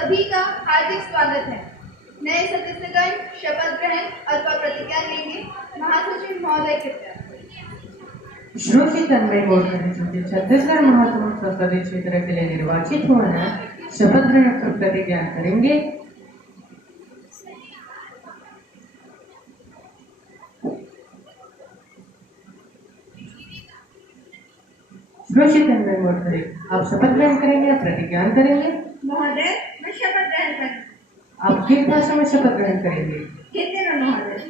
सभी का हार्दिक स्वागत है। नए सदस्यगण शपथ ग्रहण अथवा प्रतिज्ञा लेंगे। महासचिव महोदय कृपया। श्री तन्मय गोडकर जो छत्तीसगढ़ महासमुंद संसदीय क्षेत्र के लिए निर्वाचित हुए हैं, शपथ ग्रहण कर प्रतिज्ञा करेंगे। श्री तन्मय गोडकर, आप शपथ ग्रहण करेंगे या प्रतिज्ञा करेंगे? महोदय, मैं शपथ ग्रहण करूंगी। आप किस भाषा में शपथ ग्रहण करेंगे? हिंदी में महोदय।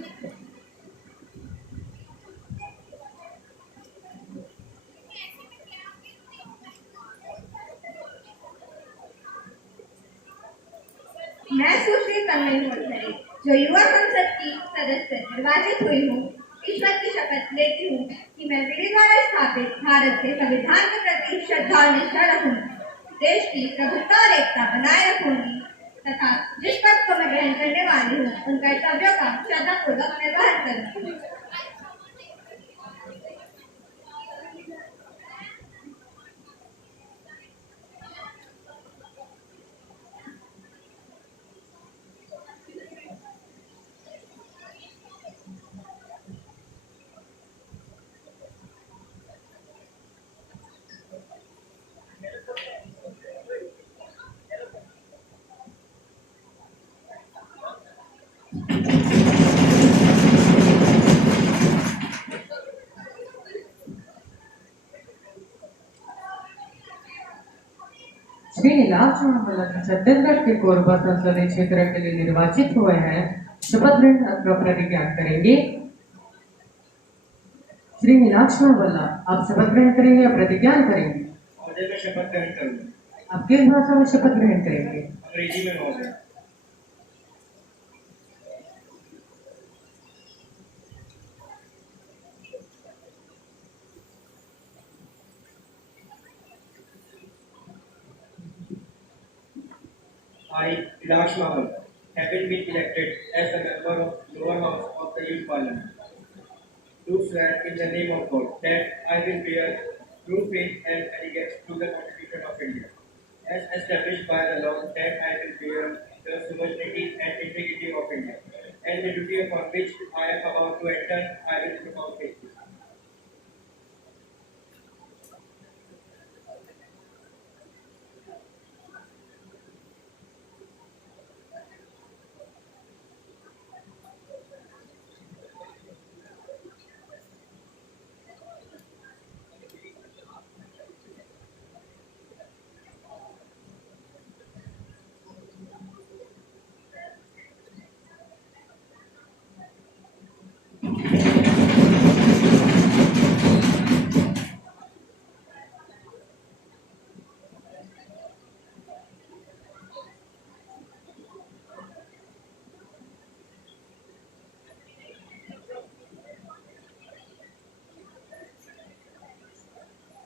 मैं सुश्री तन्मय गोडकर, जो युवा संसद की सदस्य निर्वाचित हुई हूँ, ईश्वर की शपथ लेती हूँ कि मैं विधि द्वारा स्थापित भारत के संविधान के प्रति श्रद्धा और निष्ठा रखूंगी, देश की प्रभुत्ता और एकता बनाए रखूंगी तथा जिस पद को मैं ग्रहण करने वाली हूँ उन कर्तव्यों का श्रद्धापूर्वक निर्वहन करूंगी। श्री नीलाक्षण छत्तीसगढ़ के कोरबा संसदीय क्षेत्र के लिए निर्वाचित हुए हैं, शपथ ग्रहण अथवा प्रतिज्ञा करेंगे। श्री नीलाक्षण वल्ला, आप शपथ ग्रहण करेंगे या प्रतिज्ञा करेंगे? महोदय, मैं शपथ ग्रहण करूंगा। आप किस भाषा में शपथ ग्रहण करेंगे? अंग्रेजी में महोदय। I, Vilash Mahal, having been elected as a member of lower house of the Youth Parliament, do swear in the name of God that I will bear true faith and allegiance to the Constitution of India, as established by the law, that I will bear the sovereignty and integrity of India, and the duty upon which I am about to enter, I will perform faithfully.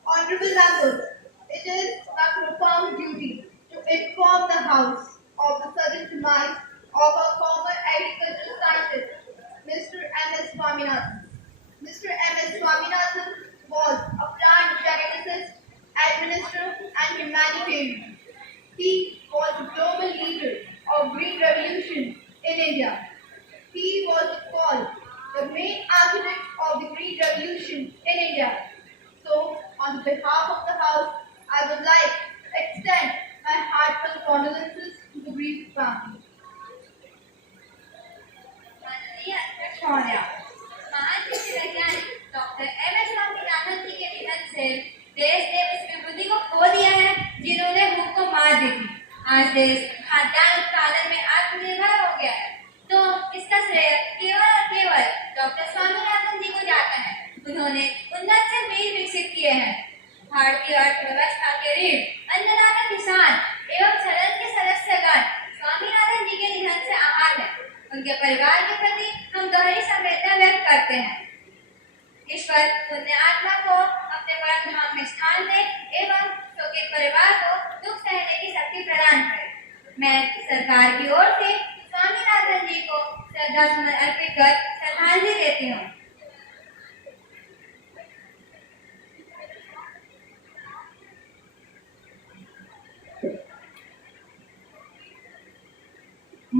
Honorable members, it is my profound duty to inform the House of the sudden demise of our former agricultural scientist, Mr. M.S. Swaminathan. Mr. M.S. Swaminathan was a plant geneticist, administrator, and humanitarian. He was a global leader of Green Revolution in India. He was called the main architect of the Green Revolution in India. So, on behalf of the House, I would like to extend my heartfelt condolences to the grieved family. माननीय अध्यक्ष महोदय, महान कृषि वैज्ञानिक doctor MS. Swaminathan जी के निधन से देश ने उस विभूति को खो दिया है जिन्होंने भूख को मात दी थी। आज देश खाद्यान्न उत्पादन में आत्मनिर्भर हो गया है, तो इसका श्रेय केवल और केवल डॉक्टर स्वामीनाथन जी को जाता है। उन्होंने उन्नत से बीज विकसित किए हैं। भारतीय अर्थव्यवस्था के रीढ़, अन्नदाता किसान एवं सदन के सदस्यगण स्वामीनाथन जी के निधन से आहत है। उनके परिवार के प्रति हम गहरी संवेदना व्यक्त करते हैं। ईश्वर पुण्य आत्मा को अपने परम धाम में स्थान दे एवं शोकित परिवार को दुख सहने की शक्ति प्रदान करे। मैं सरकार की ओर से स्वामीनाथन जी को श्रद्धासुमन अर्पित कर श्रद्धांजलि देती हूँ।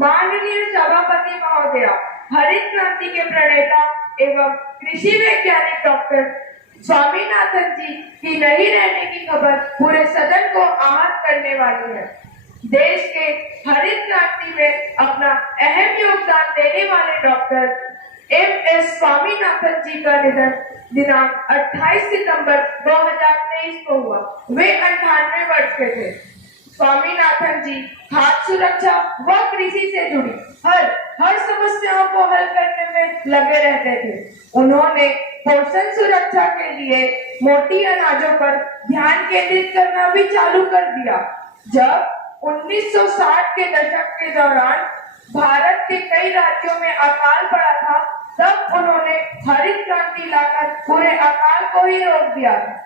माननीय सभापति महोदय, हरित क्रांति के प्रणेता एवं कृषि वैज्ञानिक डॉक्टर स्वामीनाथन जी की नहीं रहने की खबर पूरे सदन को आहत करने वाली है। देश के हरित क्रांति में अपना अहम योगदान देने वाले डॉक्टर एम.एस. स्वामीनाथन जी का निधन दिनांक 28 सितंबर 2023 को हुआ। वे 98 वर्ष के थे। स्वामीनाथन जी खाद्य सुरक्षा व कृषि से जुड़ी हर समस्याओं को हल करने में लगे रहते थे। उन्होंने पोषण सुरक्षा के लिए मोटी अनाजों पर ध्यान केंद्रित करना भी चालू कर दिया। जब 1960 के दशक के दौरान भारत के कई राज्यों में अकाल पड़ा था, तब उन्होंने हरित क्रांति लाकर पूरे अकाल को ही रोक दिया।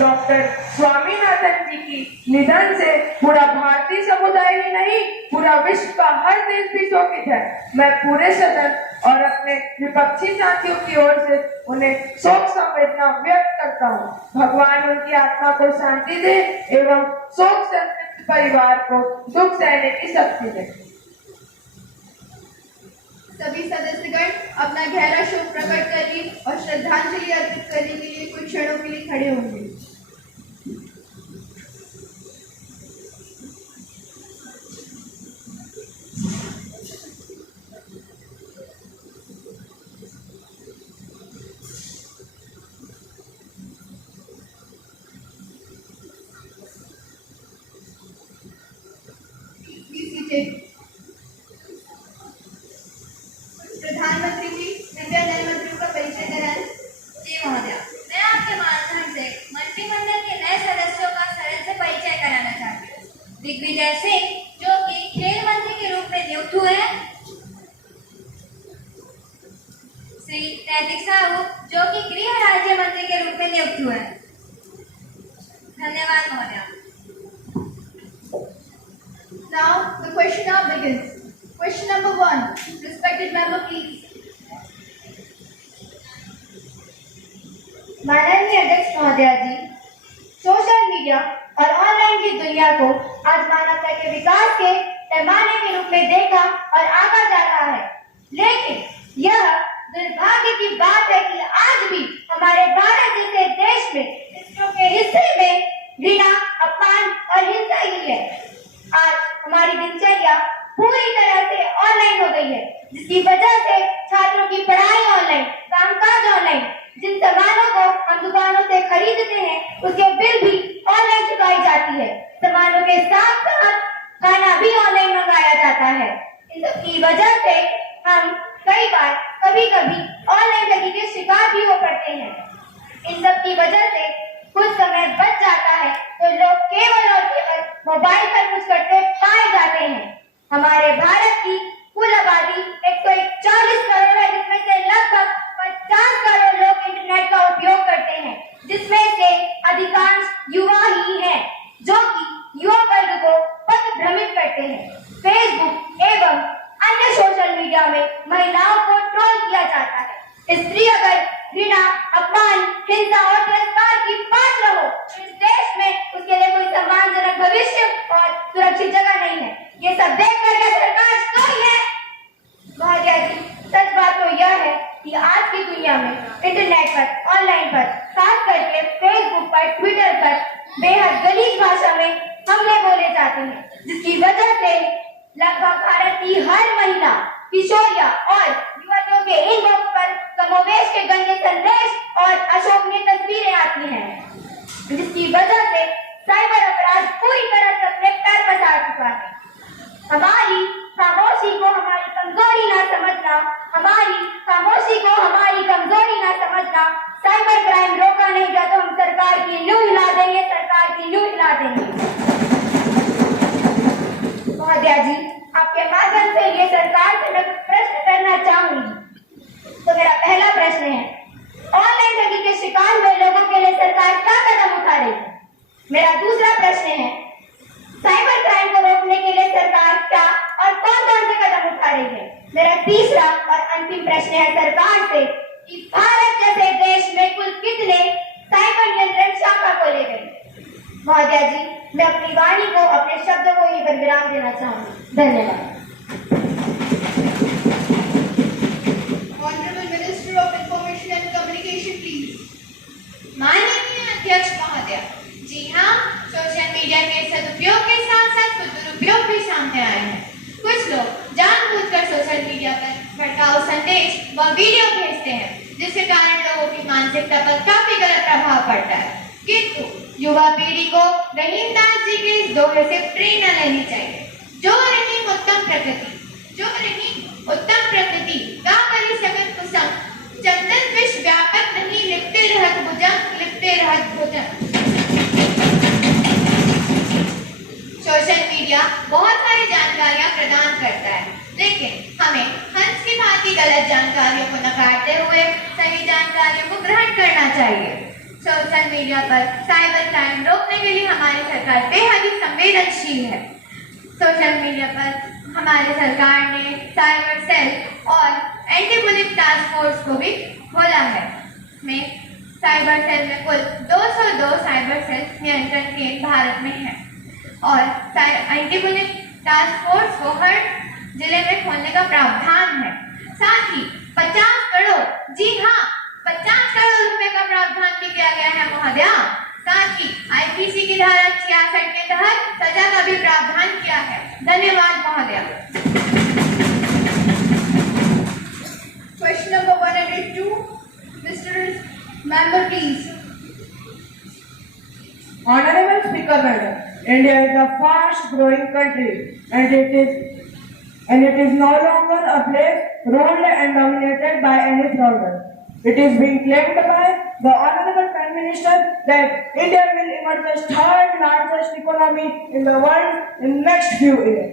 डॉक्टर स्वामीनाथन जी की निधन से पूरा भारतीय समुदाय ही नहीं, पूरा विश्व का हर देश भी शोकित है। मैं पूरे सदन और अपने विपक्षी साथियों की ओर से उन्हें शोक संवेदना व्यक्त करता हूँ। भगवान उनकी आत्मा को शांति दे एवं शोक संतप्त परिवार को दुख सहने की शक्ति दे। सभी सदस्यगण अपना गहरा शोक प्रकट करने और श्रद्धांजलि अर्पित करने के लिए कुछ क्षणों के लिए खड़े होंगे। प्रधानमंत्री जी, कृपया नए मंत्रियों का परिचय कराएं। जी महोदय, मैं आपके माध्यम से मंत्रिमंडल के नए सदस्यों का सरल से परिचय कराना चाहती हूँ। दिग्विजय सिंह, जो कि खेल मंत्री के रूप में नियुक्त हुए हैं। श्री नैतिक साहू, जो कि गृह राज्य मंत्री के रूप में नियुक्त हुए हैं। धन्यवाद महोदय। Now the question hour begins. Question number 1. Respected member, please. माननीय अध्यक्ष महोदया जी, सोशल मीडिया और ऑनलाइन की दुनिया को आज मानवता के विकास के पैमाने के रूप में देखा और आंका जा रहा है। लेकिन यह दुर्भाग्य की बात है कि आज भी हमारे भारत जैसे देश में इसरो के हिस्से में घृणा, अपमान और हिंसा ही है। आज हमारी दिनचर्या पूरी तरह से ऑनलाइन हो गई है, जिसकी वजह से छात्रों की पढ़ाई ऑनलाइन, कामकाज ऑनलाइन, जिन सामानों को हम दुकानों से खरीदते हैं उसके बिल भी ऑनलाइन चुकाई जाती है। सामानों के साथ साथ खाना भी ऑनलाइन मंगाया जाता है। इन सब की वजह से हम कई बार कभी-कभी ऑनलाइन ठगी के शिकार भी हो पड़ते हैं। इन सब की वजह से कुछ समय बच जाता है तो लोग केवल और केवल मोबाइल पर कुछ करते पाए जाते हैं। हमारे भारत की कुल आबादी 141 करोड़ है, जिसमें से लगभग 50 करोड़ लोग इंटरनेट का उपयोग करते हैं, जिसमें से अधिकांश युवा ही हैं, जो कि युवा वर्ग को पथ भ्रमित करते हैं। फेसबुक एवं अन्य सोशल मीडिया में महिलाओं को ट्रोल किया जाता है। स्त्री अगर घृणा, अपमान, हिंसा और तिरस्कार की पात्र हो, इस देश में उसके लिए कोई सम्मानजनक भविष्य और सुरक्षित जगह नहीं है। ये सब देख कर सरकार सोई है। महोदया जी, सच बात तो यह है कि आज की दुनिया में इंटरनेट पर, ऑनलाइन पर, खास करके फेसबुक पर, ट्विटर पर बेहद गलीज भाषा में हमले बोले जाते हैं, जिसकी वजह से लगभग भारत की हर महिला, किशोरिया और युवतियों के इनबॉक्स पर कमोवेश के गंदे संदेश और अशोभनीय तस्वीरें आती हैं, जिसकी वजह से साइबर अपराध पूरी तरह से अपने पैर पसार चुका है। हमारी खामोशी को हमारी कमजोरी ना समझना, साइबर क्राइम रोका नहीं गया तो हम सरकार की लू हिला देंगे। महोदया जी, आपके माध्यम से ये सरकार से मैं प्रश्न करना चाहूंगी। तो मेरा पहला प्रश्न है, ऑनलाइन ठगी के शिकार हुए लोगों के लिए सरकार क्या कदम उठा रही है? मेरा दूसरा प्रश्न है, साइबर क्राइम को रोकने के लिए सरकार क्या और कौन-कौन से कदम उठा रही है? मेरा तीसरा और अंतिम प्रश्न है सरकार से कि भारत जैसे देश में कुल कितने साइबर नियंत्रण शाखा खोले गए? महोदया जी, मैं अपनी वाणी को, अपने शब्दों को यहीं पर विराम देना चाहूंगी। धन्यवाद। Honorable Minister of Information and Communication, please. माननीय अध्यक्ष महोदय, जी हाँ, सोशल मीडिया के सदुपयोग के साथ साथ कुछ दुरुपयोग भी सामने आए हैं। कुछ लोग जानबूझकर सोशल मीडिया पर भड़काऊ संदेश व वीडियो भेजते हैं, जिसके कारण लोगों की मानसिकता पर काफी गलत प्रभाव पड़ता है। किंतु युवा पीढ़ी को रहीमदास जी के इस दोहे से प्रेरणा लेनी चाहिए। जो रहीम उत्तम प्रकृति का करी सकत कुसंग, चंदन विश्व व्यापक नहीं, लिपटे रहत भुजंग। सोशल मीडिया बहुत सारी जानकारियां प्रदान करता है, लेकिन हमें हंस की भांति गलत जानकारियों को नकारते हुए सही जानकारियों को ग्रहण करना चाहिए। सोशल मीडिया पर साइबर क्राइम रोकने के लिए हमारी सरकार बेहद ही संवेदनशील है। सोशल मीडिया पर हमारी सरकार ने साइबर सेल और एंटी बुलिंग टास्क फोर्स को भी खोला है। में साइबर सेल में कुल 202 साइबर सेल नियंत्रण केंद्र भारत में हैं और एंटी बुलिंग टास्क फोर्स को हर जिले में खोलने का प्रावधान है। साथ ही 50 करोड़, जी हाँ, 50 करोड़ रुपए का प्रावधान भी किया गया है महोदया। साथ ही आईपीसी की धारा 66 के तहत सजा का भी प्रावधान किया है। धन्यवाद महोदया। Question number 102. Mr. Member, please. Honorable Speaker Madam, India is a fast-growing country, and it is no longer a place ruled and dominated by any fraudster. It is being claimed by the Honorable Prime Minister that India will emerge as third largest economy in the world in next few years.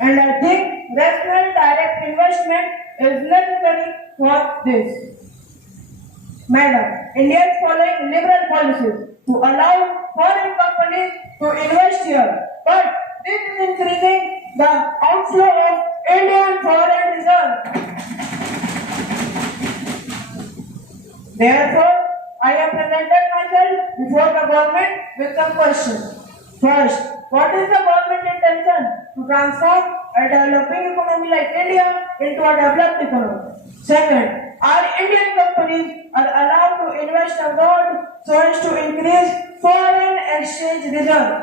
And I think rational direct investment is necessary for this. Madam, India is following liberal policies to allow foreign companies to invest here, but this is increasing the outflow of Indian foreign reserves. Therefore, I have presented myself before the government with some questions. First, what is the government intention to transform a developing economy like India into a developed economy? Second, are Indian companies are allowed to invest abroad so as to increase foreign exchange reserve?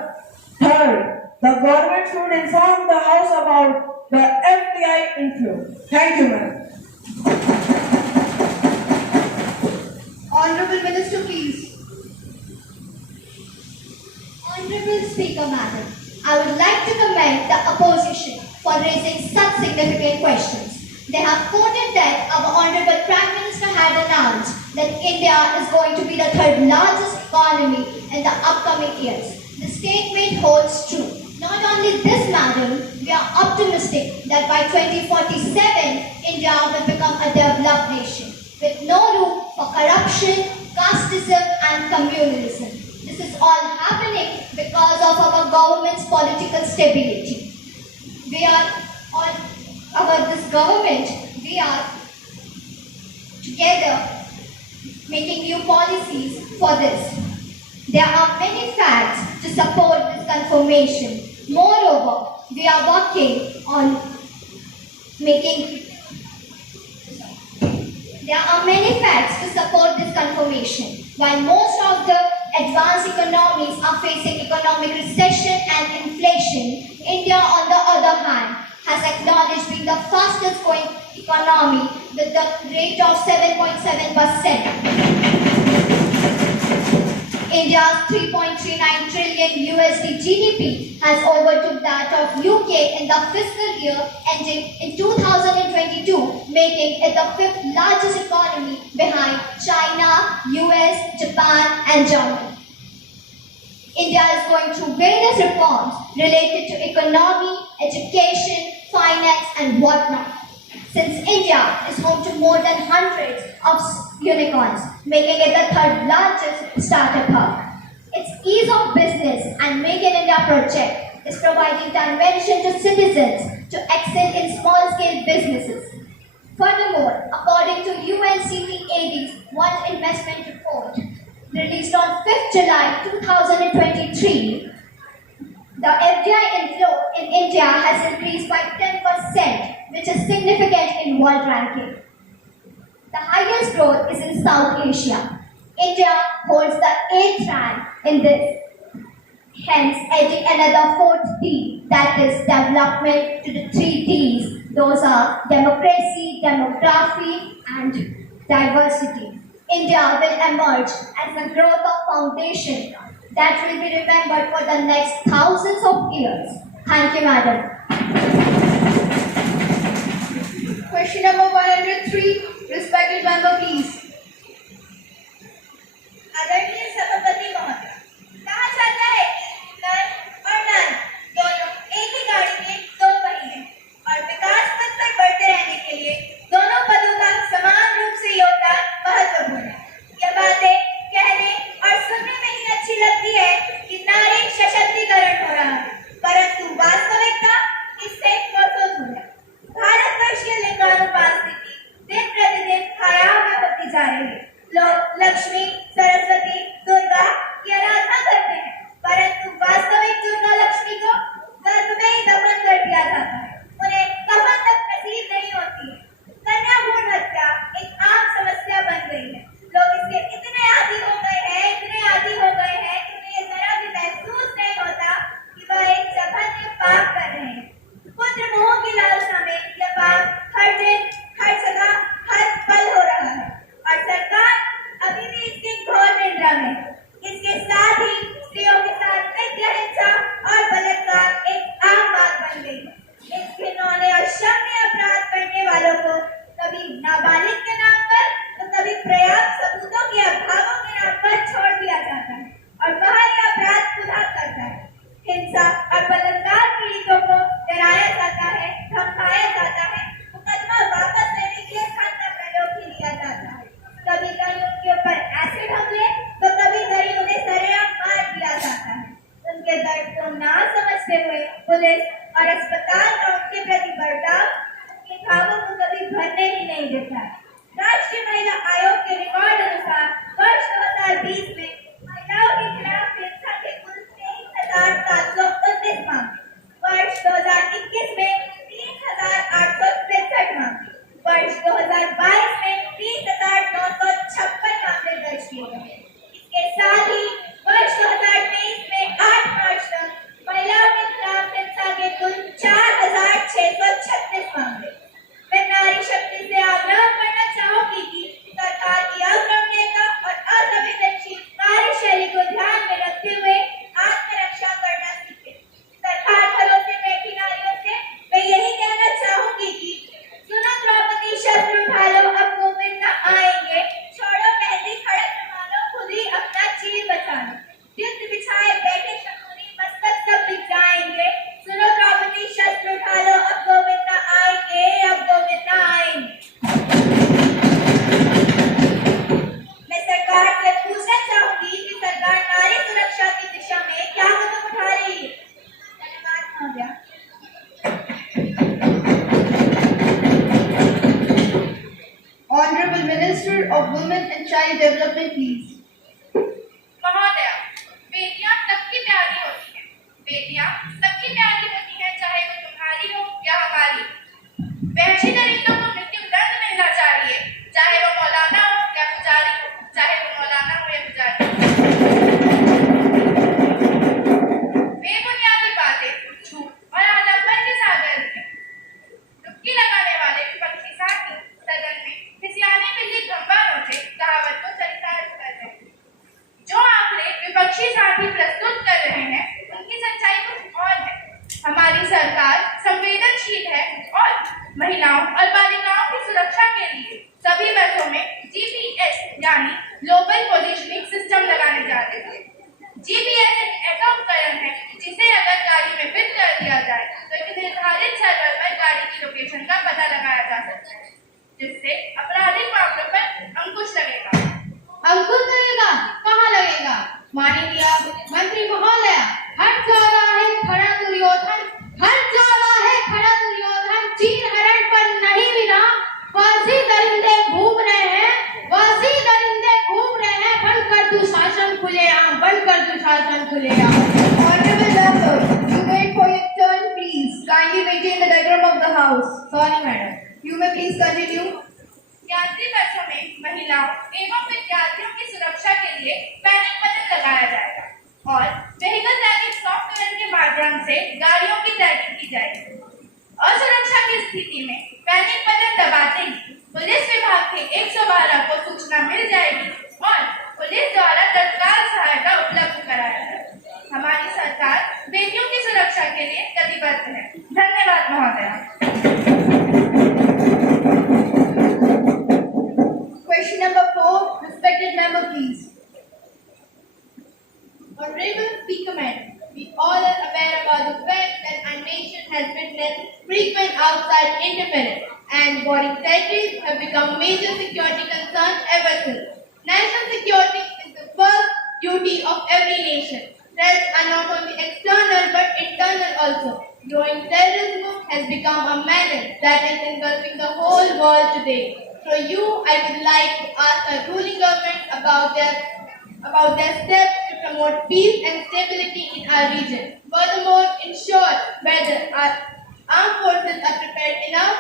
Third, the government should inform the House about the FDI inflow. Thank you, ma'am. Honorable Minister, please. Honorable Speaker Madam, I would like to commend the opposition for raising such significant questions. They have quoted that our Honorable Prime Minister had announced that India is going to be the third largest economy in the upcoming years. The statement holds true. Not only this, madam, we are optimistic that by 2047, India will become a developed nation with no room for corruption, casteism and communalism. This is all happening because of our government's political stability. We are this government, we are together making new policies for this. There are many facts to support this confirmation. Moreover, we are working on making. There are many facts to support this confirmation. While most of the advanced economies are facing economic recession and inflation, India, on the other hand, has acknowledged being the fastest growing economy with the rate of 7.7%. India's 3.39 trillion USD GDP has overtook that of UK in the fiscal year ending in 2022, making it the fifth largest economy behind China, US, Japan and Germany. India is going through various reforms related to economy, education, finance and whatnot. Since India is home to more than hundreds of unicorns, making it the third largest startup hub. Its ease of business and Make in India project is providing dimension to citizens to excel in small-scale businesses. Furthermore, according to UNCTAD's World Investment Report, released on 5th July 2023, the FDI inflow in India has increased by 10%, which is significant in world ranking. The highest growth is in South Asia. India holds the 8th rank in this, hence adding another 4th D, that is development, to the 3 Ds. Those are democracy, demography and diversity. India will emerge as a growth of foundation that will be remembered for the next thousands of years. Thank you, madam. Question number 103. Respected member, please. आदरणीय सभापति महोदय, कहा जाता है कि नर और नारी दोनों एक ही गाड़ी के 2 पहिए और विकास पथ पर बढ़ते रहने के लिए दोनों पदों का समान रूप से योगदान महत्वपूर्ण है। यह बातें कहने और सुनने में ही अच्छी लगती है कि नारी सशक्तिकरण हो रहा है, परंतु वास्तविकता इससे कोसों दूर है। भारतवर्ष की लिंगानुपात स्थिति दिन प्रतिदिन खराब होती जा रही है। लोग लक्ष्मी, सरस्वती, दुर्गा की आराधना करते हैं, परंतु वास्तविक दुर्गा लक्ष्मी को गर्भ में ही दफन कर दिया जाता है। उन्हें कफन तक नसीब नहीं होती है। कन्या भ्रूण हत्या एक आम समस्या बन गई है। लोग इसके इतने आदी हो गए हैं कि उन्हें ये जरा भी महसूस नहीं होता कि वह एक जघन्य पाप कर रहे हैं। पुत्र मोह की लालसा में यह पाप हर दिन, हर जगह, हर पल हो रहा है और सरकार अभी भी इसकी घोर निंदा में है। इसके साथ ही स्त्रियों के साथ नित्य हिंसा और बलात्कार एक आम बात बन गई है। इस घिनौने और शम्य अपराध करने वालों को कभी नाबालिग के नाम पर तो कभी पर्याप्त सबूतों के अभावों के नाम पर छोड़ दिया जाता है और बाहरी अपराध खुदा करता है। हिंसा और बलात्कार पीड़ितों को डराया जाता है, धमकाया जाता है, मुकदमा वापस लेने के लिए खाना प्रयोग भी लिया जाता है। कभी कहीं उनके ऊपर एसिड हमले तो कभी कहीं उन्हें सरेआम मार दिया जाता है। उनके दर्द को ना समझते हुए पुलिस और अस्पताल का उनके प्रति बर्ताव उनके घावों को कभी भरने ही नहीं देता है। राष्ट्रीय महिला आयोग के रिकॉर्ड अनुसार वर्ष 2020 में महिलाओं के खिलाफ हिंसा के कुल 23,719 मामले, वर्ष 2021 में 3,863 मामले, वर्ष 2022 में 30,956 मामले दर्ज किए गए। इसके साथ ही वर्ष 2023 में 8 मार्च तक महिलाओं के खिलाफ हिंसा के कुल 4,636 मामले। मैं नारी शक्ति से आग्रह करना चाहूंगी कि सरकार की अग्रगण्यता और असंवेदनशील कार्यशैली को ध्यान में रखते हुए आत्मरक्षा करना सीखे। सरकार घरों से बैठी नारियों से मैं यही कहना चाहूंगी कि सुनो द्रौपदी, शस्त्र उठा लो, अब गोविंद न आएंगे। छोड़ो मेहंदी, खड़क संभालो, खुद ही अपना चीर बचा लो। युद्ध बिछाए बैठे शकुनी, मस्तक सब बिक जाएंगे। सुनो द्रौपदी, शस्त्र उठा लो, अब गोविंद न आएंगे, अब गोविंद न आएंगे। मैं सरकार से पूछना चाहूंगी कि सरकार नारी सुरक्षा की दिशा में क्या कदम उठा रही है। धन्यवाद महोदया। Honorable Minister of Women and Child Development, please. महोदया, बेटियां सबकी प्यारी होती हैं। बेटियां सबकी प्यारी होती हैं, चाहे वो तुम्हारी हो या हमारी। वहशी दरिंदों को मृत्यु दंड मिलना चाहिए, चाहे वो मौलाना हो या पुजारी हो, चाहे वो मौलाना हो या पुजारी हो। बेबुनियादी बातें, झूठ और आडंबर के सागर में डुबकी लगाने वाले विपक्षी साथी सदन में खिसियाने बिल्ली खंबा नोचे कहावत को चरितार्थ कर रहे हैं। जो आंकड़े विपक्षी साथी प्रस्तुत कर रहे हैं उनकी सच्चाई कुछ और है। हमारी सरकार संवेदनशील है और महिलाओं और बालिकाओं की सुरक्षा के लिए सभी बसों में GPS यानी ग्लोबल पोजिशनिंग सिस्टम लगाने जा रहे हैं। GPS एक ऐसा उपकरण है जिसे अगर गाड़ी में फिट कर दिया जाए तो एक निर्धारित सर्वर पर गाड़ी की लोकेशन का पता लगाया जा सकता है, जिससे आपराधिक मामलों पर अंकुश लगेगा। अंकुश लगेगा? कहाँ लगेगा? माननीय मंत्री महोदय, हर चौराहे खड़ा दुर्योधन, हर चौराहे खड़ा दुर्योधन चीन हरण पर नहीं मिला। वासी दरिंदे घूम रहे हैं, बनकर तू Gulea. Honorable member, you wait for your turn, please. Kindly maintain the diagram of the house. Sorry, madam. You may please continue. यात्री बसों में महिलाओं एवं विद्यार्थियों की सुरक्षा के लिए पैनिक बटन लगाया जाएगा और व्हीकल टैगिंग सॉफ्टवेयर के माध्यम से गाड़ियों की टैगिंग की जाएगी। असुरक्षा की स्थिति में पैनिक बटन दबाते ही पुलिस विभाग के 112 को सूचना मिल जाएगी और पुलिस द्वारा तत्काल सहायता उपलब्ध कराया जाएगा। हमारी सरकार बेटियों की सुरक्षा के लिए प्रतिबद्ध है। धन्यवाद महोदया। Question number 4, respected member, please. Honorable Speaker, Madam, we all are aware about the fact that our nation has witnessed frequent outside interference and boarding territories have become major security concerns ever since. National security is the first duty of every nation. Threats are not only external but internal also. Growing terrorism has become a menace that is engulfing the whole world today. So you, I would like to ask our ruling government about their steps to promote peace and stability in our region. Furthermore, ensure whether our armed forces are prepared enough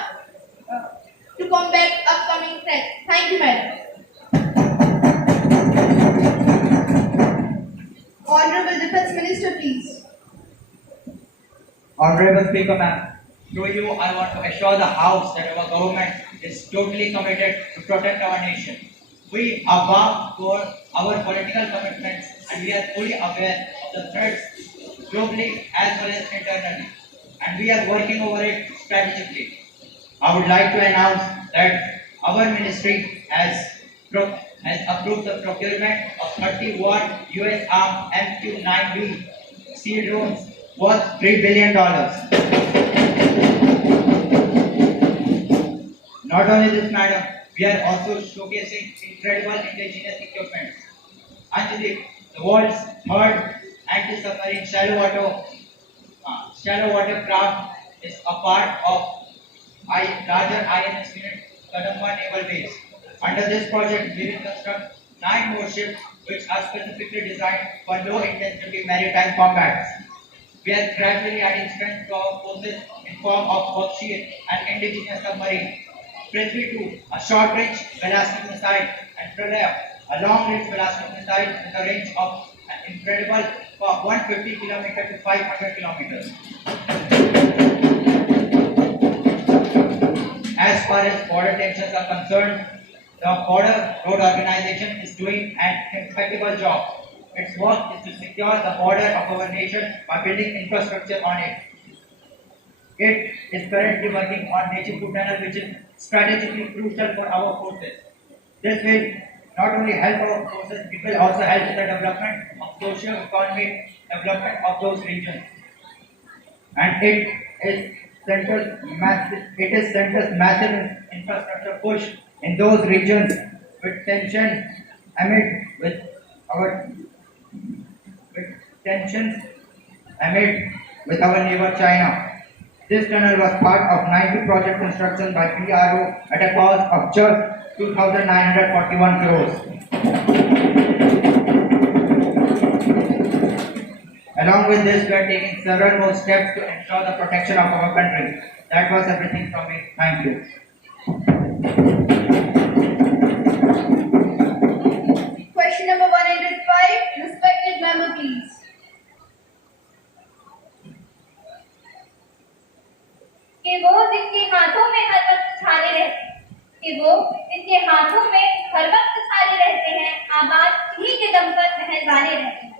to combat upcoming threats. Thank you, madam. Honorable Defense Minister, please. Honorable Speaker, ma'am, through you, I want to assure the House that our government is totally committed to protect our nation. We are bound for our political commitments and we are fully aware of the threats globally as well as internally. And we are working over it strategically. I would like to announce that our ministry has approved the procurement of 31 US armed MQ-9B sea drones worth $3 billion. Not only this, madam, we are also showcasing incredible indigenous equipment. Anjali, the world's third anti-submarine shallow water craft is a part of larger INS unit Kadamba Naval Base. Under this project, we will construct 9 more ships which are specifically designed for low-intensity maritime combat. We are gradually adding strength to our forces in form of Bakshi and indigenous submarine. Prithvi 2, a short-range ballistic missile, and Pralaya, a long-range ballistic missile with a range of an incredible 150 km to 500 km. As far as border tensions are concerned, the Border Road Organization is doing an impeccable job. Its work is to secure the border of our nation by building infrastructure on it. It is currently working on Nechipur Tunnel, which is strategically crucial for our forces. This will not only help our forces, it will also help in the development of socio-economic development of those regions. And it is centers massive infrastructure push in those regions with tensions amid our neighbor China. This tunnel was part of 90 project construction by PRO at a cost of just 2,941 crores. Along with this, we are taking several more steps to ensure the protection of our country. That was everything from me. Thank you. Question number 105, respected member, please. कि वो जिनके हाथों में हर वक्त छाले रहते हैं, आबाद ही के दम पर महल बने रहते हैं।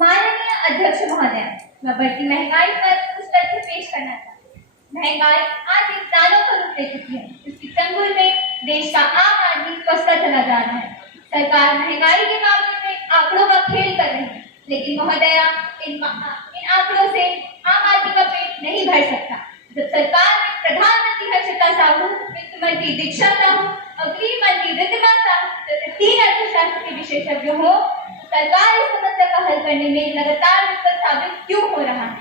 माननीय अध्यक्ष महोदय, मैं बढ़ती महंगाई पर कुछ तथ्य पेश करना चाहती हूँ। महंगाई आज इंसानों को रूप ले चुकी है। इसकी चंगुल में देश का आम आदमी फंसता चला जा रहा है। सरकार महंगाई के मामले में आंकड़ों का खेल कर रही है, लेकिन महोदया, इन आंकड़ों से आम आदमी का पेट नहीं भर सकता। जब सरकार में प्रधानमंत्री हर्षिता साहू, वित्त मंत्री दीक्षा साहू और गृह मंत्री रिद्धिमा साहू जैसे 3 अर्थशास्त्र के विशेषज्ञ हो, सरकार इस समस्या का हल करने में लगातार विफल साबित क्यों हो रहा है?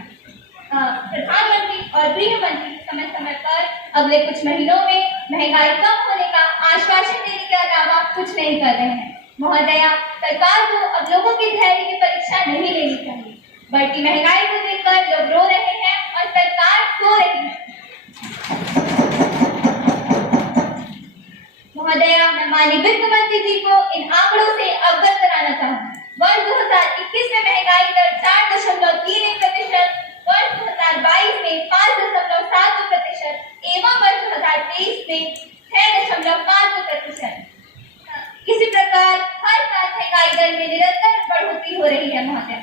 प्रधानमंत्री और गृह मंत्री समय समय पर अगले कुछ महीनों में महंगाई कम होने का आश्वासन देने के अलावा कुछ नहीं कर रहे हैं। महोदया, सरकार को अब लोगों के धैर्य की परीक्षा नहीं लेनी चाहिए। बढ़ती महंगाई को देखकर लोग रो रहे हैं और सरकार सो रही है। महोदया, मैं माननीय वित्त मंत्री जी को इन आंकड़ों से अवगत कराना चाहूँगी। वर्ष 2021 में महंगाई दर 4.31%, वर्ष 2022 में 5.72% एवं वर्ष 2023 में 6.52%। इसी प्रकार हर साल महंगाई दर में निरंतर बढ़ोतरी हो रही है। महोदया,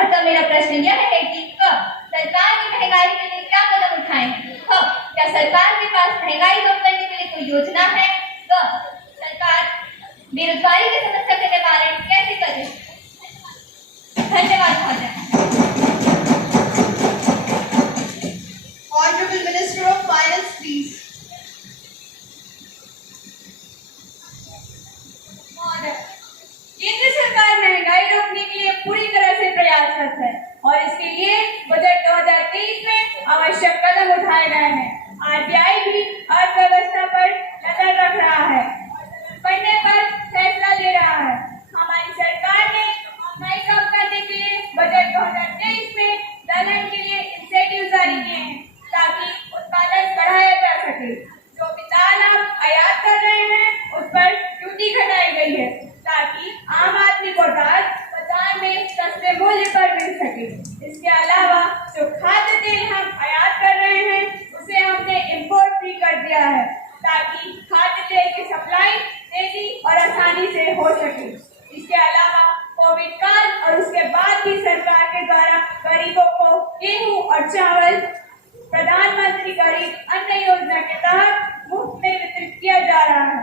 अतः मेरा प्रश्न यह है कि कब सरकार की महंगाई के लिए क्या कदम उठाएंगे? क्या सरकार के पास महंगाई कम करने के लिए कोई योजना है? सरकार बेरोजगारी की समस्या का निवारण कैसे करे? धन्यवाद महोदया। Honorable Minister of Finance, please. केंद्र सरकार महंगाई रोकने के लिए पूरी तरह से प्रयासरत है और इसके लिए बजट 2023 में आवश्यक कदम उठाए गए हैं। आरबीआई भी अर्थव्यवस्था पर नजर रख रहा है, बढ़ने पर फैसला ले रहा है। हमारी सरकार ने महंगाई कम करने के लिए बजट 2023 में दलहन के लिए इंसेंटिव जारी किए हैं ताकि उत्पादन बढ़ाया जा सके। जो भी दाल आप आयात कर रहे हैं उस पर ड्यूटी घटाई गई है ताकि आम आदमी को दाल बाजार में सस्ते मूल्य पर मिल सके। इसके अलावा जो खाद्य तेल हम आयात कर रहे हैं उसे हमने इंपोर्ट भी कर दिया है ताकि खाद्य तेल की सप्लाई तेजी और आसानी से हो सके। इसके अलावा कोविड काल और उसके बाद भी सरकार के द्वारा गरीबों को गेहूं और चावल प्रधानमंत्री गरीब अन्न योजना के तहत मुफ्त में वितरित किया जा रहा है।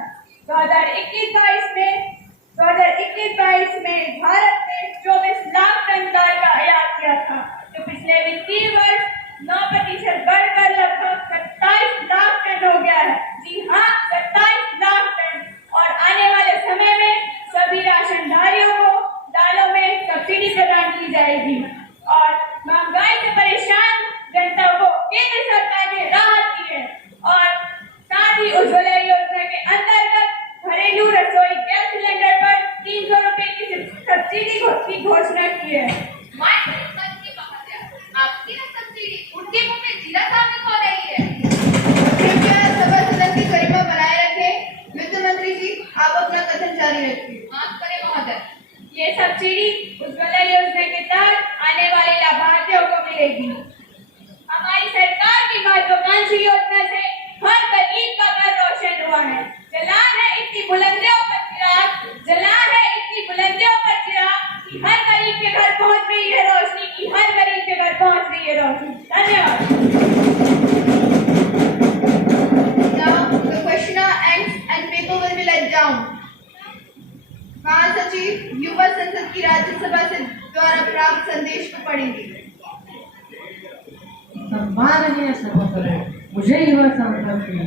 2021-22 में भारत ने 24 लाख टन दाल का आयात किया था, जो पिछले वित्तीय वर्ष 9% बढ़कर लगभग 27 लाख टन हो गया है। जी हाँ, 27 लाख टन। और आने वाले समय में सभी राशनदारियों को दालों में सब्सिडी प्रदान की जाएगी और महंगाई से परेशान जनता को केंद्र सरकार ने राहत दी है और साथ ही उज्ज्वला योजना के अंतर्गत घरेलू रसोई गैस सिलेंडर पर 300 रुपए की सब्सिडी की घोषणा की है। आपकी सब्सिडी उनके मुंह में जिला साबित हो रही है। कृपया सभा सदन की गरिमा बनाए रखें। वित्त मंत्री जी, आप अपना कथन जारी रखिए। माफ करें महोदय। ये सब्सिडी उज्ज्वला योजना के तहत आने वाले लाभार्थियों को मिलेगी। हमारी सरकार की महत्वाकांक्षी योजना से हर गरीब का घर रोशन हुआ है। जला है इतनी बुलंदियों पर चिराग कि हर गरीब के घर पहुंच रही है रोशनी की, हर गरीब के घर पहुंच रही है रोशनी। धन्यवाद। Now the questioner ends and paper will be let down. महासचिव युवा संसद की राज्यसभा से द्वारा प्राप्त संदेश को पढ़ेंगे। सम्माननीय सभासद, मुझे युवा संसद की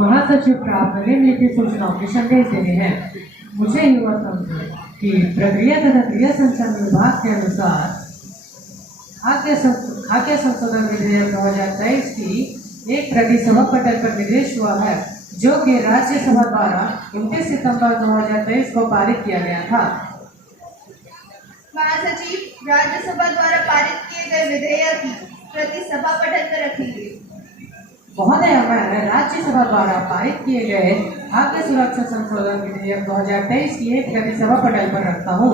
महासचिव प्राप्त निम्नलिखित सूचनाओं के संदेश देने हैं। मुझे युवा संसद की प्रक्रिया तथा क्रिया संचालन विभाग के अनुसार खाद्य संशोधन विधेयक 2023 की एक प्रति सभा पटल पर निर्देश हुआ है, जो कि राज्यसभा द्वारा 29 सितंबर 2023 को पारित किया गया था। महासचिव, राज्यसभा द्वारा पारित किए गए विधेयक की प्रति सभा पटल पर रखी गई। महोदय, मैं राज्यसभा द्वारा पारित किए गए खाद्य सुरक्षा संशोधन विधेयक 2023 की एक प्रति सभा पटल पर रखता हूँ।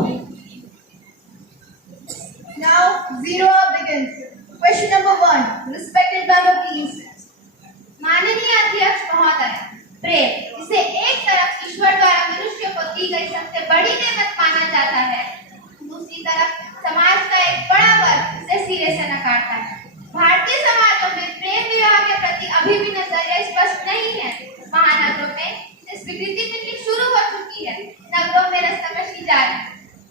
Now zero hour begins. Question number 1. Respected member, please. माननीय अध्यक्ष महोदय, प्रेम इसे एक तरफ ईश्वर द्वारा मनुष्य को दी गई सबसे बड़ी नेमत माना जाता है, दूसरी तरफ समाज का एक बड़ा वर्ग इसे सिरे से नकारता है। भारतीय समाजों में प्रेम विवाह के प्रति अभी भी नजरिया स्पष्ट नहीं है। महानगरों में इसे स्वीकृति मिलनी शुरू हो चुकी है, नगरों में रस्ताकशी जारी है।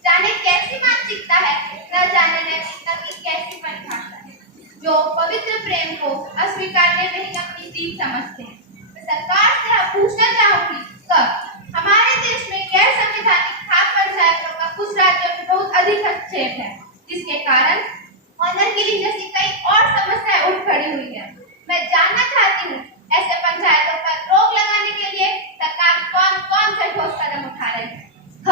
जाने कैसी मानसिकता है, न जाने नैतिकता की कैसी परिभाषा है, जो पवित्र प्रेम को अस्वीकारने में ही अपनी जीत समझते हैं। मैं सरकार से पूछना चाहूंगी, कब हमारे देश में गैर संवैधानिक खाद्य पंचायतों का कुछ राज्यों में बहुत अधिक हस्तक्षेप है, जिसके कारण ऑनर किलिंग जैसी कई और समस्याएं उठ खड़ी हुई है। मैं जानना चाहती हूँ, ऐसे पंचायतों पर रोक लगाने के ख,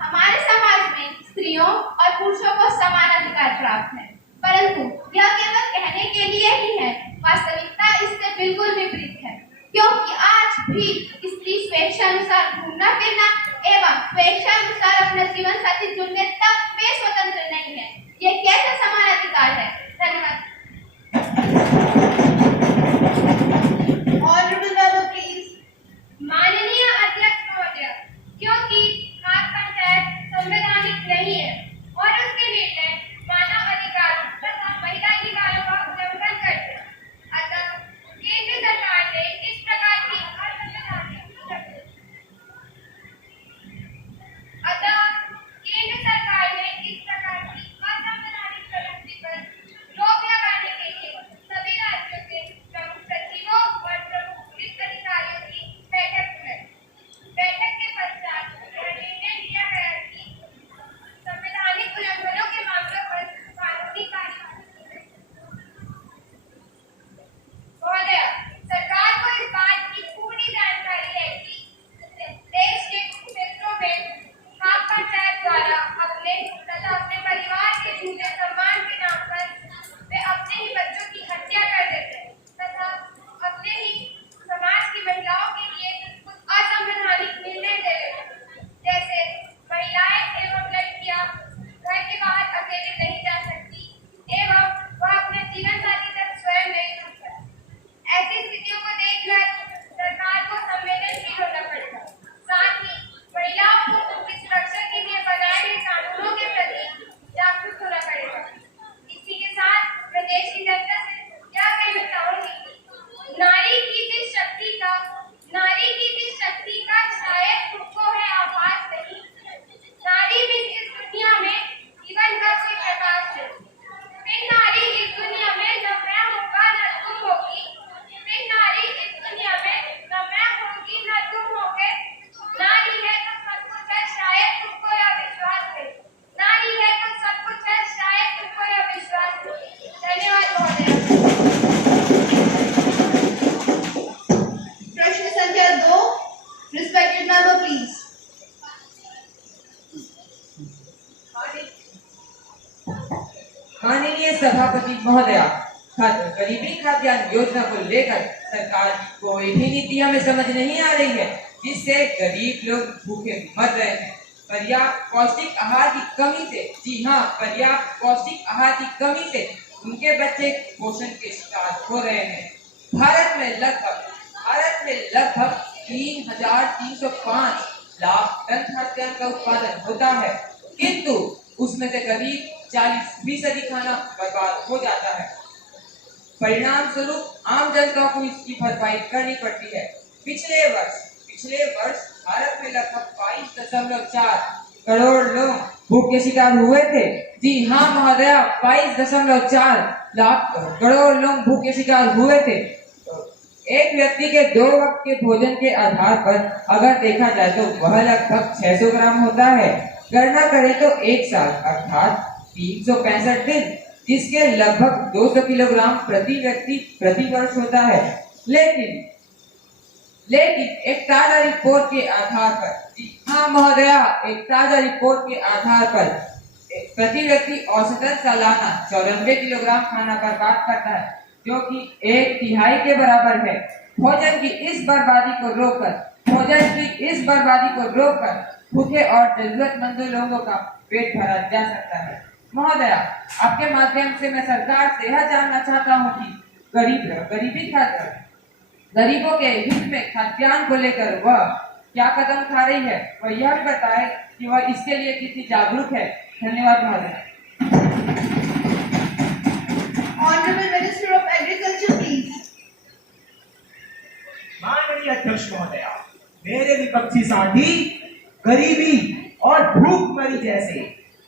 हमारे समाज में स्त्रियों और पुरुषों को समान अधिकार प्राप्त है, परंतु यह केवल कहने के लिए ही है। वास्तविकता इससे बिल्कुल विपरीत है, क्योंकि आज भी स्त्री स्वेच्छानुसार घूमना फिरना एवं स्वेच्छानुसार अपना जीवन साथी चुनने तक भी स्वतंत्र नहीं है। ये कैसा समान अधिकार है? धन्यवाद। Honorable member, please. माननीय अध्यक्ष महोदय, क्योंकि खाप पंचायत संवैधानिक नहीं है और उसके निर्णय मानव अधिकार तथा महिला अधिकारों का उल्लंघन करते हैं, अतः केंद्र सरकार ने इस प्रकार की असंवैधानिक प्रवृत्ति पर रोक लगाने के लिए सभी राज्यों के प्रमुख सचिवों और प्रमुख पुलिस अधिकारियों की बैठक है। बैठक के पश्चात यह निर्णय लिया गया कि संवैधानिक उल्लंघनों के मामलों पर कानूनी कार्यवाही। महोदय, सरकार को इस बात की पूरी जानकारी है कि देश के कुछ क्षेत्रों में खाप पंचायत द्वारा अपने तथा अपने परिवार के झूठे सम्मान के नाम पर वे अपने ही बच्चों की हत्या कर देते हैं तथा अपने ही समाज की महिलाओं के लिए कुछ असंवैधानिक निर्णय ले लेते हैं, जैसे महिलाएं एवं लड़कियां घर के बाहर अकेले नहीं जा सकती एवं वह अपने जीवन साथी तक स्वयं नहीं चुन सकती। ऐसी स्थितियों को देखकर सरकार को संवेदनशील होना पड़ेगा, साथ ही महिलाओं को उनकी सुरक्षा के लिए बनाए गए कानूनों के प्रति जागरूक होना पड़ेगा। इसी के साथ प्रदेश की जनता से क्या कहना चाहूंगी, नारी की जिस शक्ति का शायद तुमको है आभास नहीं, नारी भी इस दुनिया में जीवन का कोई प्रकाश है। फिर नारी इस दुनिया में न मैं होगा न तुम होगी, फिर नारी इस दुनिया में न मैं होगी न तुम होगे। नारी है तो सब कुछ है, शायद तुमको यह विश्वास है। नारी है तो सब कुछ है, शायद तुमको यह विश्वास है। धन्यवाद महोदय। प्रश्न संख्या 2, respected member, please. माननीय सभापति महोदया, गरीबी खाद्यान्न योजना को लेकर सरकार की कोई भी नीति हमें समझ नहीं आ रही है, जिससे गरीब लोग भूखे मर रहे हैं। पर्याप्त पौष्टिक आहार की कमी से, जी हाँ, पर्याप्त पौष्टिक आहार की कमी से उनके बच्चे पोषण के शिकार हो रहे हैं। भारत में लगभग 3,305 लाख टन खाद्यान्न का उत्पादन होता है, किंतु उसमें से करीब 40% खाना बर्बाद हो जाता है। परिणाम स्वरूप आम जनता को इसकी भरपाई करनी पड़ती है। पिछले वर्ष भारत में लगभग 22.4 करोड़ लोग भूख के शिकार हुए थे। जी हाँ महोदया, 22.4 लाख करोड़ लोग भूख के शिकार हुए थे। एक व्यक्ति के 2 वक्त के भोजन के आधार पर अगर देखा जाए तो वह लगभग 600 ग्राम होता है। गणना करें तो 1 साल अर्थात 365 दिन, जिसके लगभग 200 किलोग्राम प्रति व्यक्ति प्रति वर्ष होता है। लेकिन एक ताजा रिपोर्ट के आधार पर, जी हाँ महोदया, एक ताजा रिपोर्ट के आधार पर प्रति व्यक्ति औसतन सालाना 94 किलोग्राम खाना बर्बाद करता है, जो कि 1/3 के बराबर है। भोजन की इस बर्बादी को रोककर भूखे और जरूरतमंदों लोगों का पेट भरा जा सकता है। महोदया, आपके माध्यम से मैं सरकार से यह जानना चाहता हूँ कि गरीबों के हित में खाद्यान्न को लेकर वह क्या कदम उठा रही है, वह यह भी बताए कि वह इसके लिए कितनी जागरूक है। धन्यवाद महोदय। Honorable Minister of Agriculture, please. माननीय अध्यक्ष महोदया, मेरे विपक्षी साथी गरीबी और भूखमरी जैसे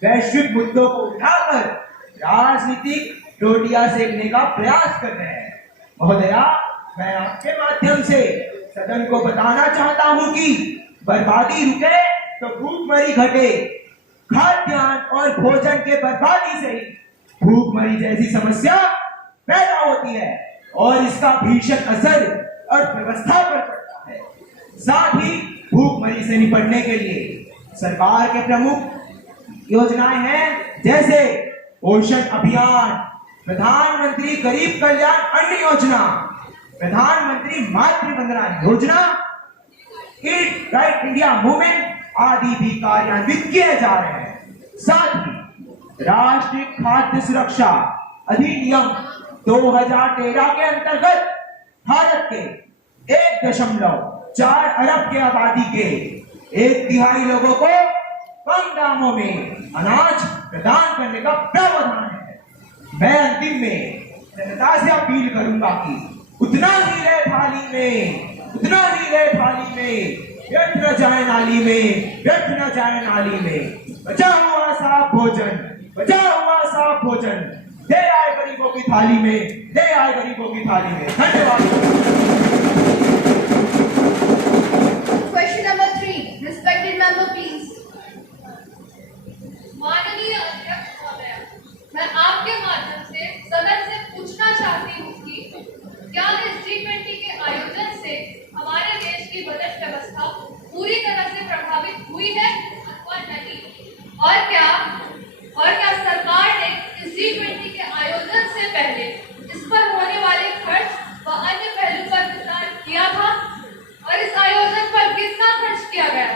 वैश्विक मुद्दों को उठाकर राजनीतिक रोटियां सेकने का प्रयास कर रहे हैं। महोदया, मैं आपके माध्यम से सदन को बताना चाहता हूं कि बर्बादी रुके तो भूखमरी घटे। खाद्यान्न और भोजन के बर्बादी से ही भूखमरी जैसी समस्या पैदा होती है और इसका भीषण असर अर्थव्यवस्था पर पड़ता है। साथ ही भूखमरी से निपटने के लिए सरकार के प्रमुख योजनाएं हैं जैसे पोषण अभियान, प्रधानमंत्री गरीब कल्याण अन्न योजना, प्रधानमंत्री मातृ Vandana Yojana, eat right India movement आदि भी कार्यान्वित किए जा रहे हैं। साथ ही राष्ट्रीय खाद्य सुरक्षा अधिनियम 2013 के अंतर्गत भारत के 1.4 अरब के आबादी के 1/3 लोगों को कम दामों में अनाज प्रदान करने का प्रावधान है। मैं अंतिम में जनता से अपील करूंगा कि उतना ही रहे थाली में, उतना ही रहे थाली में, व्यर्थ न जाए नाली में, व्यर्थ न जाए नाली में। बचा हुआ साफ भोजन, बचा हुआ साफ भोजन दे आए गरीबों की थाली में, दे आए गरीबों की थाली में। धन्यवाद। Question number 3. Respected member, please. माननीय अध्यक्ष महोदय, मैं आपके माध्यम से सदन से पूछना चाहती हूँ कि क्या इस G20 के आयोजन से हमारे देश की बजट व्यवस्था पूरी तरह से प्रभावित हुई है और नहीं, और क्या सरकार ने इस G20 के आयोजन से पहले इस पर होने वाले खर्च व अन्य पहलू पर विचार किया था और इस आयोजन पर कितना खर्च किया गया?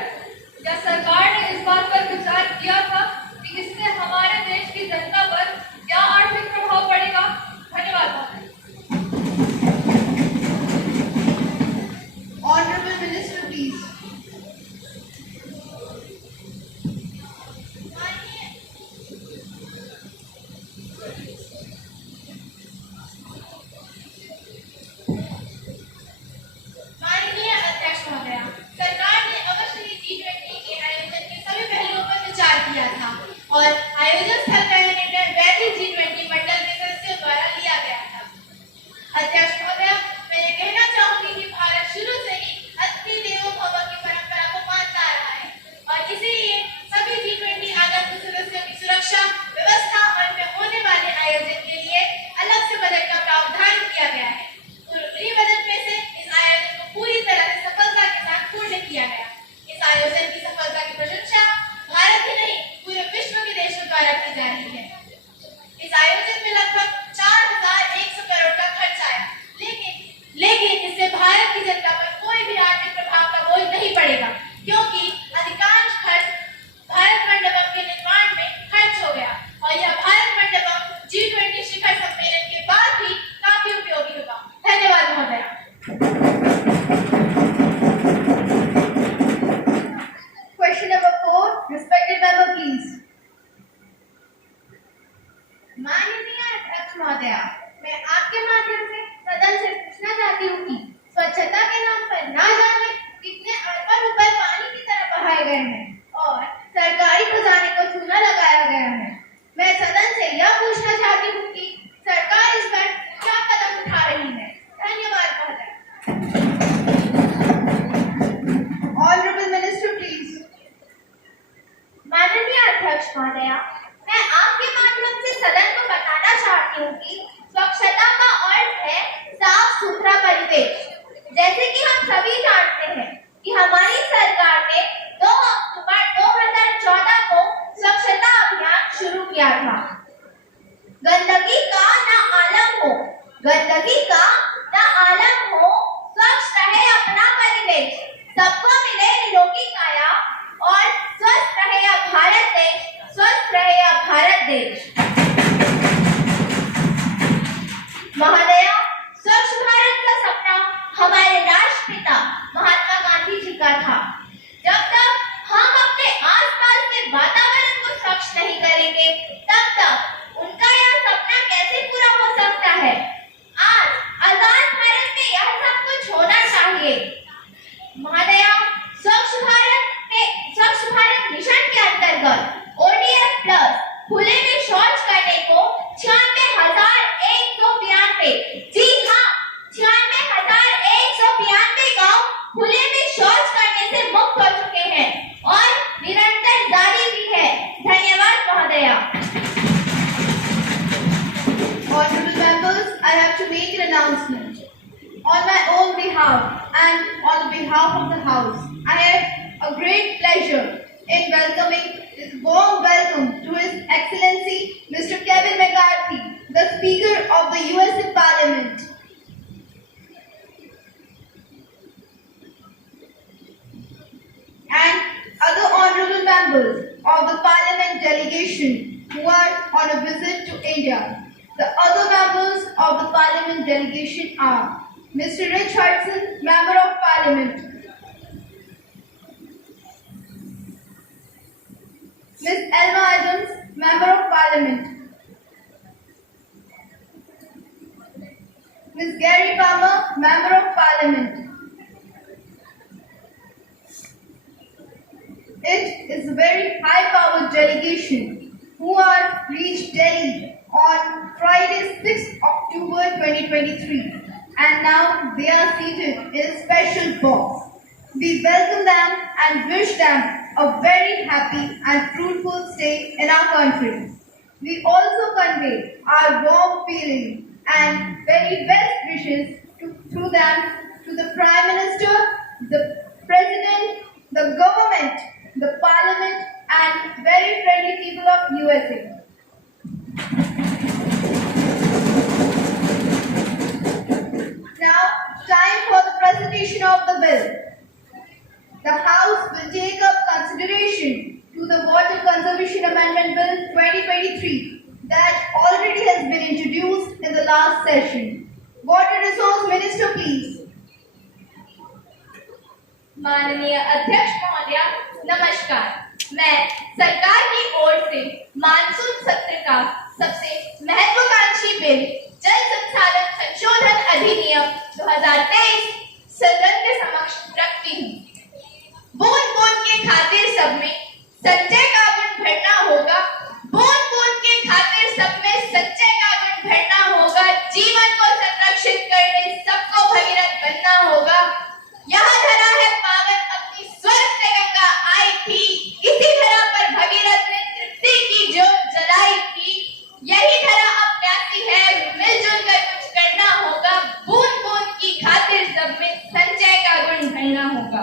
क्या सरकार ने इस बात पर विचार किया था कि इससे हमारे देश की जनता पर क्या आर्थिक प्रभाव पड़ेगा? धन्यवाद। Honorable Minister, please. माननीय अध्यक्ष महोदया, सरकार ने अवश्य ही G20 के आयोजन के सभी पहलुओं पर विचार किया था और आयोजन स्थल का निर्णय वैदिक G20 मंडल के सदस्यों द्वारा लिया गया था। अध्यक्ष महोदया, मैं ये कहना चाहूंगी कि भारत शुरू से ही अतिथि देवो भव की परंपरा को मानता रहा है और इसीलिए सभी G20 आगंतुक सदस्यों की सुरक्षा व्यवस्था और इनमें होने वाले आयोजन के लिए अलग से बजट का प्रावधान किया गया है। पूर्व बजट में से इस आयोजन को पूरी तरह से सफलता के साथ पूर्ण किया गया। इस आयोजन की सफलता की प्रशंसा भारत ही नहीं पूरे विश्व के देशों द्वारा की जा रही है। इस आयोजन में लगभग 4100 करोड़ का खर्च आया, लेकिन इससे भारत की जनता पर कोई भी आर्थिक प्रभाव का बोझ नहीं पड़ेगा, क्योंकि अधिकांश खर्च भारत मंडपम के निर्माण में खर्च हो गया और यह भारत मंडपम G20 शिखर सम्मेलन के बाद भी काफी उपयोगी होगा। धन्यवाद महोदया। Question number 4. Respected member, please. माननीय अध्यक्ष महोदया, मैं आपके माध्यम से सदन से पूछना चाहती हूँ कि स्वच्छता के नाम पर ना जाने कितने अरबों रुपए पानी की तरह बहाए गए हैं और सरकारी खजाने को चूना लगाया गया है। मैं सदन से यह पूछना चाहती हूँ कि सरकार इस पर क्या कदम उठा रही है? धन्यवाद महोदय। Honorable Minister, please. माननीय अध्यक्ष महोदया, मैं आपके माध्यम से सदन को बताना चाहती हूँ कि स्वच्छता का अर्थ है साफ सुथरा परिवेश। जैसे कि हम सभी जानते हैं कि हमारी सरकार ने 2 अक्टूबर 2014 को स्वच्छता अभियान शुरू किया था। गंदगी का न आलम हो, गंदगी का न आलम हो, स्वच्छ रहे अपना परिवेश, सबको मिले निरोगी काया और स्वस्थ रहे भारत देश, स्वस्थ रहे भारत देश। महोदया, स्वच्छ भारत का सपना हमारे राष्ट्रपिता महात्मा गांधी जी का था। members of the Parliament delegation who are on a visit to India. The other members of the Parliament delegation are Mr. Rich Hudson, Member of Parliament, Ms. Elma Adams, Member of Parliament, Ms. Gary Palmer, Member of Parliament. It is a very high-powered delegation who are reached Delhi on Friday, 6th October 2023, and now they are seated in a special box. We welcome them and wish them a very happy and fruitful stay in our country. We also convey our warm feeling and very best wishes through them to the Prime Minister, the President, the government, the Parliament, and very friendly people of USA. Now, time for the presentation of the bill. The House will take up consideration to the Water Conservation Amendment Bill 2023 that already has been introduced in the last session. Water Resource Minister, please. माननीय अध्यक्ष महोदय, नमस्कार। मैं सरकार की ओर से monsoon सत्र का सबसे महत्वाकांक्षी बिल जल संसाधन संशोधन अधिनियम 2023 सदन के समक्ष रखती हूँ। बूंद बूंद के खातिर सब में संचय का गुण भरना होगा। बूंद बूंद के खातिर सब में संचय का गुण भरना होगा। जीवन को संरक्षित करने सबको भगीरथ बनना होगा। यह धरा है पावन अपनी स्वर्ग से गंगा आई थी, इसी धरा पर भगीरथ ने तृप्ति की ज्योत जलाई थी। यही धरा अब प्यासी है, मिलजुल कर कुछ करना होगा। बूंद बूंद की खातिर सब में संचय का गुण भरना होगा।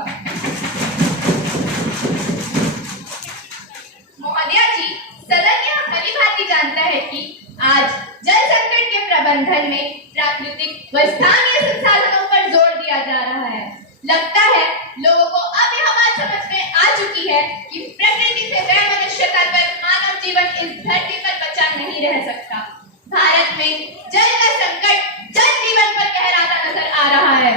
महोदया जी, सदन यह भली-भांति जानता है कि आज जल संकट के प्रबंधन में प्राकृतिक व स्थानीय संसाधनों पर जोर दिया जा रहा है। लगता है लोगों को अब यह बात समझ में आ चुकी है कि प्रकृति से वह मनुष्य कर मानव जीवन इस धरती पर बचा नहीं रह सकता। भारत में जल का संकट जन जीवन पर गहराता नजर आ रहा है।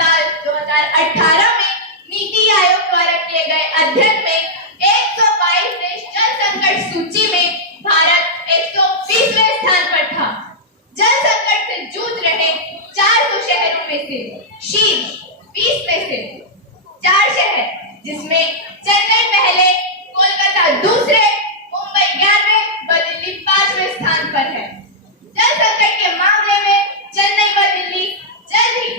साल 2018 में नीति आयोग द्वारा किए गए अध्ययन में 122 देश जल संकट सूची में भारत 120वें स्थान पर था। जल संकट से जूझ रहे 400 शहरों में से शीर्ष 20 में से 4 शहर, जिसमें चेन्नई पहले, कोलकाता दूसरे, मुंबई 11वें व दिल्ली 5वें स्थान पर है। जल संकट के मामले में चेन्नई व दिल्ली जल्द ही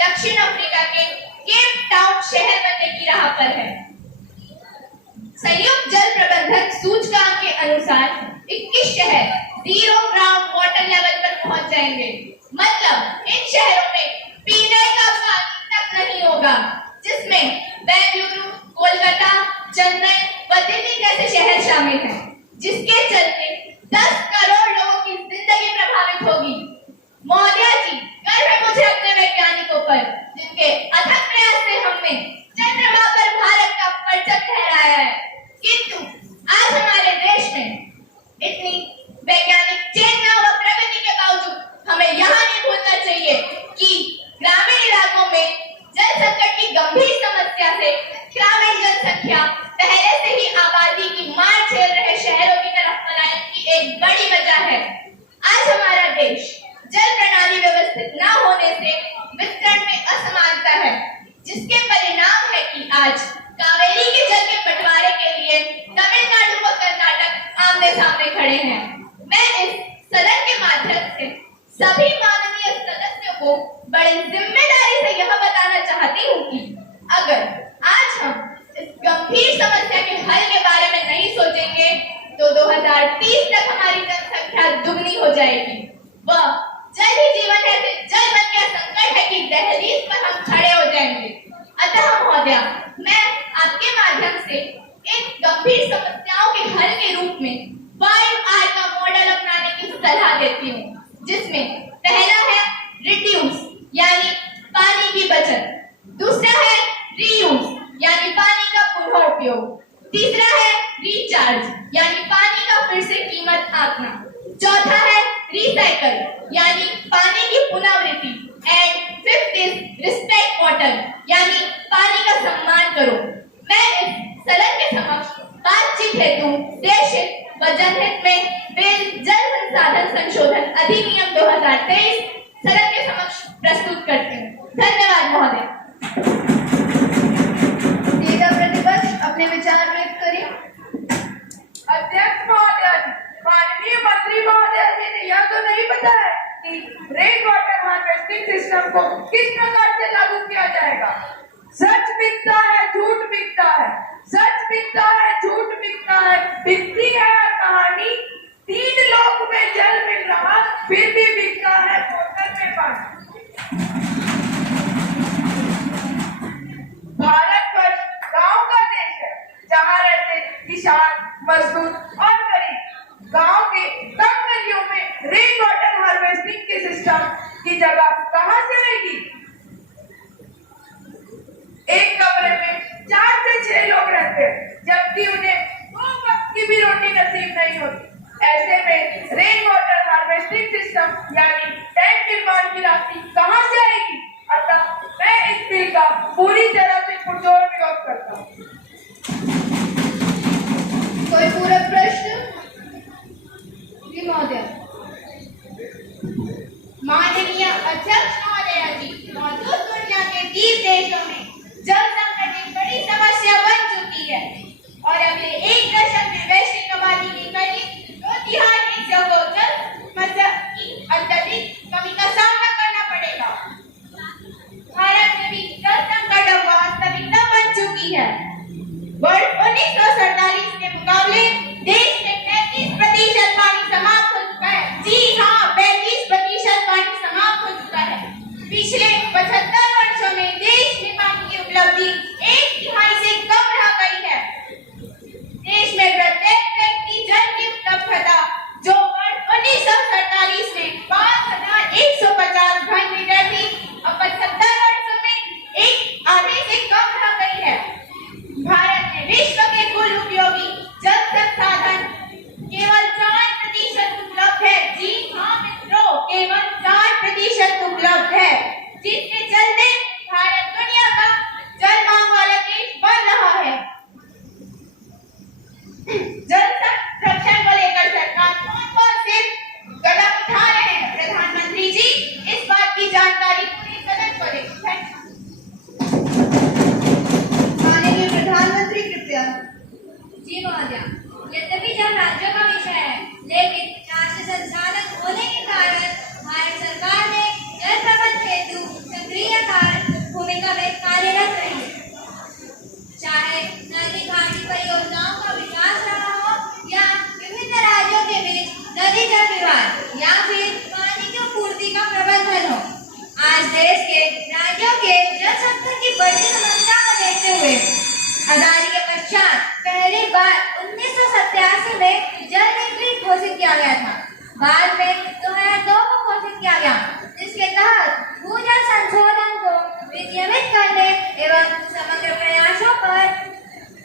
दक्षिण अफ्रीका के केप टाउन शहर बनने की राह पर है। संयुक्त जल प्रबंधन सूचकांक के अनुसार 21 शहर जीरो ग्राउंड वाटर लेवल पर पहुंच जाएंगे। मतलब इन शहरों में पीने का पानी तक नहीं होगा, जिसमें बेंगलुरु, कोलकाता, चेन्नई व दिल्ली जैसे शहर शामिल हैं, जिसके चलते 10 करोड़ लोगों की जिंदगी प्रभावित होगी। महोदया जी, गर्व है मुझे अपने वैज्ञानिकों पर, जिनके अथक प्रयास से हमने चंद्रमा पर भारत का परचम फहराया है। किंतु आज हमारे देश में इतनी वैज्ञानिक चेतना व प्रगति के बावजूद हमें यहाँ नहीं भूलना चाहिए कि ग्रामीण इलाकों में जल संकट की गंभीर समस्या से ग्रामीण जनसंख्या पहले से ही आबादी की मार झेल रहे शहरों की तरफ पलायन की एक बड़ी वजह है। आज हमारा देश जल प्रणाली व्यवस्थित न होने से वितरण में असमानता है, जिसके परिणाम है कि आज कावेरी के जल के बंटवारे के लिए तमिलनाडु व कर्नाटक आमने सामने खड़े हैं। मैं इस सदन के माध्यम से सभी माननीय सदस्यों को बड़ी जिम्मेदारी से यह बताना चाहती हूँ कि अगर आज हम इस गंभीर समस्या के हल के बारे में नहीं सोचेंगे तो 2030 तक हमारी जनसंख्या दुगनी हो जाएगी। वह जल ही जीवन है, जल बन गया संकट है कि दहलीज पर हम खड़े हो जाएंगे। अतः महोदया, मैं आपके माध्यम से इन गंभीर समस्याओं के हल के रूप में 5R का मॉडल अपनाने की सलाह देती हूँ, जिसमें पहला है रिड्यूस यानी पानी की बचत, दूसरा है रीयूज यानी पानी का पुनः उपयोग, तीसरा है रिचार्ज यानी पानी का फिर से कीमत आंकना। चौथा है रिसाइकल यानी पानी की पुनरावृत्ति। And fifth is respect water यानी पानी का सम्मान करो। मैं इस सदन के समक्ष बातचीत हेतु देश हित व जनहित में बिल जल संसाधन संशोधन अधिनियम 2023 सदन के समक्ष प्रस्तुत करती हूँ। धन्यवाद महोदय। नेता प्रतिपक्ष अपने विचार व्यक्त करें। अध्यक्ष महोदय जी, माननीय मंत्री महोदय जी ने यह तो नहीं बताया कि रेन वाटर हार्वेस्टिंग सिस्टम को किस प्रकार से लागू किया जाएगा। सच बिकता है, झूठ बिकता है, सच बिकता है, झूठ बिकता है, बिकती है कहानी। 3 लोक में जल मिल रहा फिर भी बिकता है बोतल में पानी। भारतवर्ष गांव का देश है जहां रहते किसान, मजदूर और गरीब। गांव के कम गलियों में रेन वाटर हार्वेस्टिंग के सिस्टम की जगह कहां से आएगी? एक कमरे में 4 से 6 लोग रहते हैं, जबकि उन्हें 2 वक्त की भी रोटी नसीब नहीं होती। ऐसे में रेन वाटर हार्वेस्टिंग सिस्टम यानी टैंक निर्माण की राशि कहां से आएगी? अतः मैं इस बिल का पूरी तरह से पुरजोर विरोध करता हूँ। कोई पूरक प्रश्न? जी महोदय। माननीय अध्यक्ष महोदय जी, मौजूद दुनिया के 30 देशों में जल संकट एक बड़ी समस्या बन चुकी है और अगले 1 दशक में वैश्विक आबादी की करीब 2/3 हिस्सों को जल समस्या की अत्यधिक कमी का सामना करना पड़ेगा। भारत में भी जल संकट अब वास्तविकता बन चुकी है। वर्ष 1947 के मुकाबले देश में 35% पानी समाप्त हो चुका है। जी हाँ, 35% पानी समाप्त हो चुका है। पिछले 75 वर्षों में देश में पानी की उपलब्धि 1/3 से कम रह गई है। देश में प्रत्येक व्यक्ति जल की उपलब्धता जो वर्ष 1947 में 5150 घन मीटर थी, अब 75 वर्षों में एक आधे से कम रह गई है। भारत में विश्व के कुल उपयोगी जल संसाधन केवल 4% उपलब्ध है। जी हाँ मित्रों, केवल 4% उपलब्ध है, जिसके चलते भारत दुनिया का जल मांग वाला देश बन रहा है। जल संरक्षण को लेकर सरकार कौन से कदम उठा रहे हैं? प्रधानमंत्री जी, इस बात की जानकारी पूरे सदन को दें। माननीय प्रधानमंत्री कृपया। जी महोदय, यद्यपि जल राज्यों का विषय है, लेकिन राष्ट्रीय संसाधन होने के कारण भारत सरकार ने जल प्रबंधन हेतु सक्रिय भूमिका में कार्यरत रही है। चाहे नदी घाटी परियोजनाओं का विकास रहा हो या विभिन्न राज्यों के बीच नदी जल विवाद या फिर पानी की पूर्ति का प्रबंधन हो, आज देश के राज्यों के जल संकट की बढ़ती समस्या को देखते हुए आजादी के पश्चात पहली बार 1987 में जल नीति घोषित किया गया था। बाद में 2002 को घोषित किया गया, जिसके तहत भूजल संशोधन को विनियमित करने एवं समग्र प्रयासों पर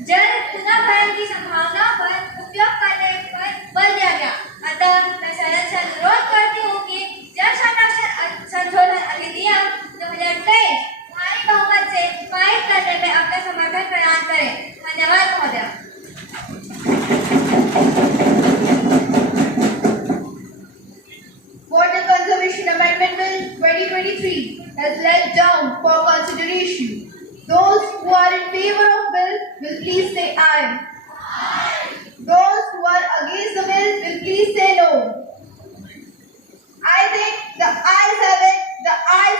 जल पुनर्भरण की संभावना पर उपयोग करने पर बल दिया गया। अतः मैं सदन से अनुरोध करती हूँ कि जल संरक्षण संशोधन अधिनियम 2023 भारी बहुमत से पारित करने में अपना समर्थन प्रदान करें। धन्यवाद महोदय। Water Conservation Amendment Bill 2023 has laid down for consideration. Those who are in favor of bill will please say aye. Those who are against the bill will please say no. I think the ayes have it. The ayes